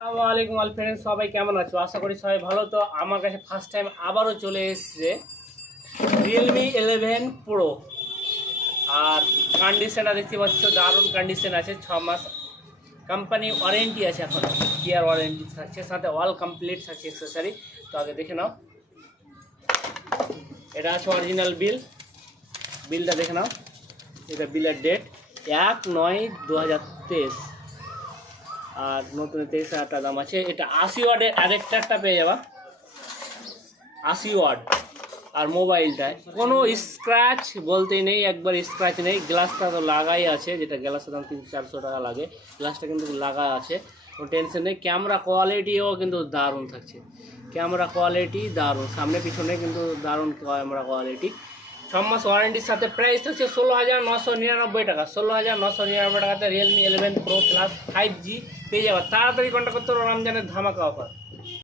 আসসালামু আলাইকুম all friends, সবাই কেমন আছো? আশা করি সবাই ভালো। তো আমার কাছে ফার্স্ট টাইম আবারও চলে এসেছে রিয়েলমি 11 প্রো। আর কন্ডিশনটা দেখতে পাচ্ছ, দারুণ কন্ডিশন আছে। 6 মাস কোম্পানি ওয়ারেন্টি আছে, এখন কেয়ার ওয়ারেন্টি থাকছে, সাথে অল কমপ্লিট থাকছে অ্যাক্সেসরি। তো আগে দেখে নাও, এটা আছে অরিজিনাল বিলটা দেখে নাও। এটা বিলের ডেট 1/9/2023। আর নতুন 23,000 দাম আছে। এটা 80 ওয়ার্ডের আরেকটা একটা পেয়ে যাবা, 80 ওয়ার্ড। আর মোবাইলটায় কোনো স্ক্র্যাচ বলতেই নেই, একবার স্ক্র্যাচ নেই। গ্লাসটা তো লাগাই আছে, যেটা গ্লাসের দাম 300-400 টাকা লাগে। গ্লাসটা কিন্তু লাগা আছে, কোনো টেনশন নেই। ক্যামেরা কোয়ালিটিও কিন্তু দারুণ থাকছে, ক্যামেরা কোয়ালিটি দারুণ, সামনে পিছনে কিন্তু দারুণ ক্যামেরা কোয়ালিটি। 6 মাস ওয়ারেন্টির সাথে প্রাইস হচ্ছে 16,999 টাকা। 16,999 টাকাতে রিয়েলমি 11 প্রো প্লাস 5G পেয়ে যাবে। তাড়াতাড়ি কন্ট্যাক্ট করতে হবে, রমজানের ধামাকা অফার।